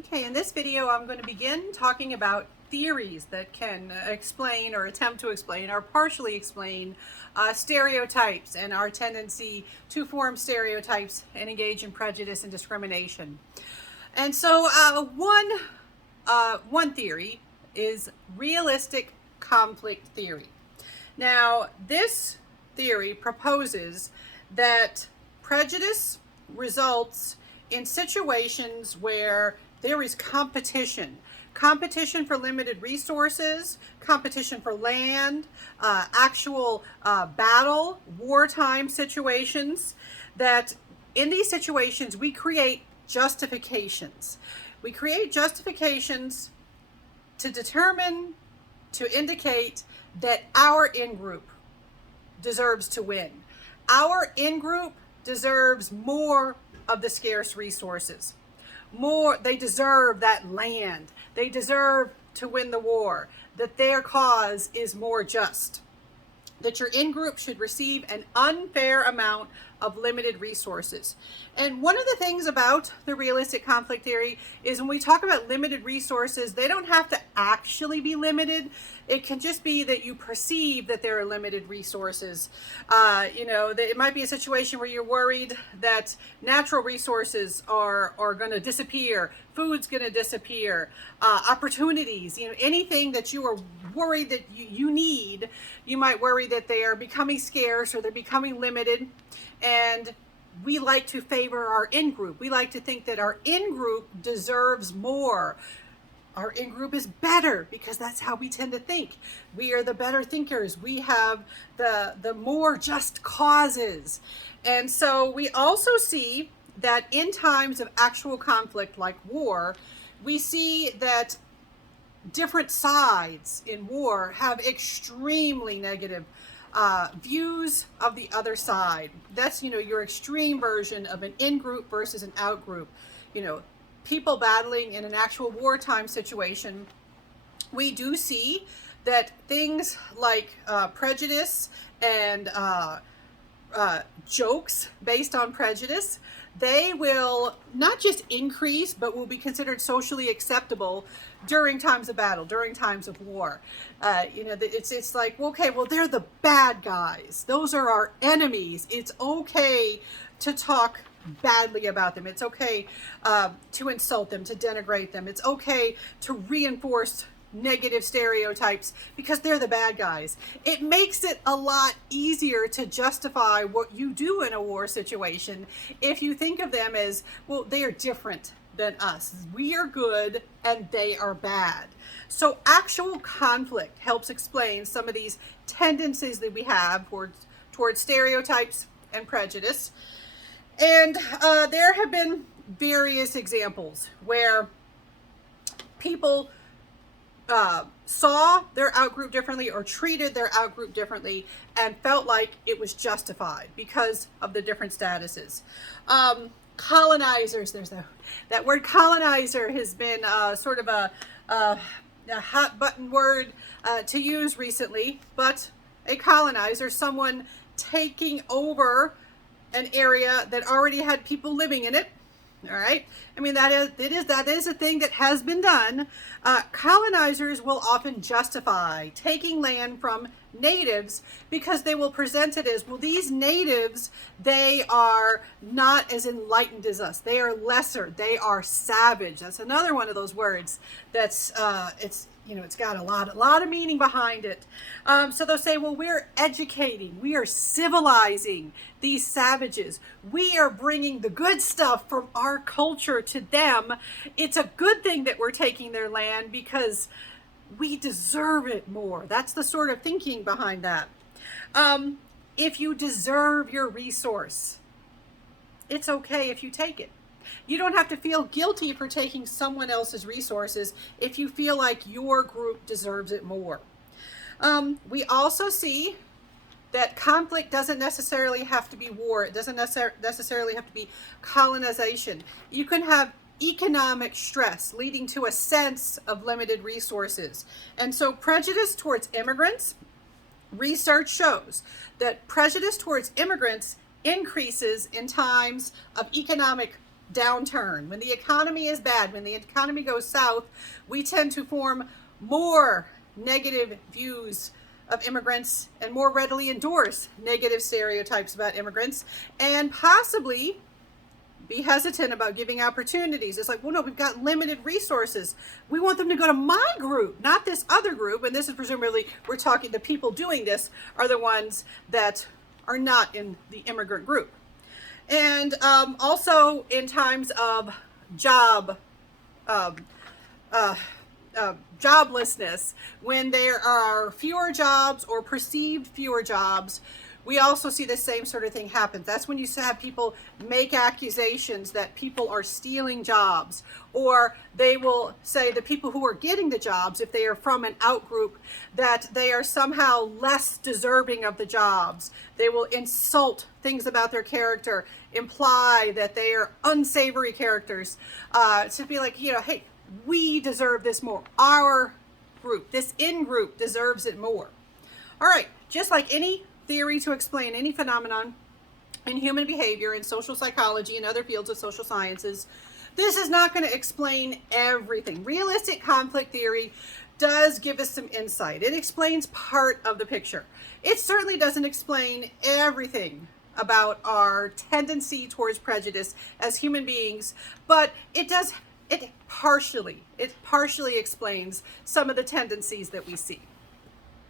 Okay, in this video I'm going to begin talking about theories that can explain or attempt to explain or partially explain stereotypes and our tendency to form stereotypes and engage in prejudice and discrimination. And so one theory is realistic conflict theory. Now, this theory proposes that prejudice results in situations where there is competition for limited resources, competition for land, actual battle, wartime situations, that in these situations we create justifications. We create justifications to determine, to indicate that our in-group deserves to win. Our in-group deserves more of the scarce resources. They deserve that land. They deserve to win the war. That their cause is more just. That your in-group should receive an unfair amount of limited resources. And one of the things about the realistic conflict theory is when we talk about limited resources, they don't have to actually be limited. It can just be that you perceive that there are limited resources. It might be a situation where you're worried that natural resources are going to disappear, food's going to disappear, opportunities, anything that you are worried that you need, you might worry that they are becoming scarce or they're becoming limited. And we like to favor our in-group. We like to think that our in-group deserves more. Our in-group is better because that's how we tend to think. We are the better thinkers. We have the more just causes. And so we also see that in times of actual conflict like war, we see that different sides in war have extremely negative views of the other side. That's, your extreme version of an in-group versus an out-group. People battling in an actual wartime situation, we do see that things like prejudice and jokes based on prejudice, they will not just increase, but will be considered socially acceptable during times of battle, during times of war. It's like, okay, well, they're the bad guys. Those are our enemies. It's okay to talk badly about them. It's okay to insult them, to denigrate them. It's okay to reinforce negative stereotypes because they're the bad guys. It makes it a lot easier to justify what you do in a war situation if you think of them as, well, they are different than us. We are good and they are bad. So actual conflict helps explain some of these tendencies that we have towards stereotypes and prejudice. And there have been various examples where people saw their outgroup differently or treated their outgroup differently and felt like it was justified because of the different statuses. Colonizers, that word colonizer has been sort of a hot button word to use recently, but a colonizer, someone taking over an area that already had people living in it. All right. I mean, that is a thing that has been done. Colonizers will often justify taking land from natives because they will present it as, well, these natives, they are not as enlightened as us. They are lesser. They are savage. That's another one of those words that's it's got a lot of meaning behind it. So they'll say, well, we're educating, we are civilizing these savages. We are bringing the good stuff from our culture to them. It's a good thing that we're taking their land because we deserve it more. That's the sort of thinking behind that. If you deserve your resource, it's okay if you take it. You don't have to feel guilty for taking someone else's resources if you feel like your group deserves it more. We also see that conflict doesn't necessarily have to be war. It doesn't necessarily have to be colonization. You can have economic stress leading to a sense of limited resources. And so prejudice towards immigrants, research shows that prejudice towards immigrants increases in times of economic downturn, when the economy is bad, when the economy goes south, we tend to form more negative views of immigrants and more readily endorse negative stereotypes about immigrants, and possibly be hesitant about giving opportunities. It's like, well, no, we've got limited resources. We want them to go to my group, not this other group. And this is presumably, we're talking, the people doing this are the ones that are not in the immigrant group. And also in times of joblessness, when there are fewer jobs or perceived fewer jobs, we also see the same sort of thing happen. That's when you have people make accusations that people are stealing jobs, or they will say the people who are getting the jobs, if they are from an out group, that they are somehow less deserving of the jobs. They will insult things about their character, imply that they are unsavory characters, to be like, hey, we deserve this more. Our group, this in-group deserves it more. All right, just like any theory to explain any phenomenon in human behavior, in social psychology, and other fields of social sciences, this is not going to explain everything. Realistic conflict theory does give us some insight. It explains part of the picture. It certainly doesn't explain everything about our tendency towards prejudice as human beings, but it partially explains some of the tendencies that we see.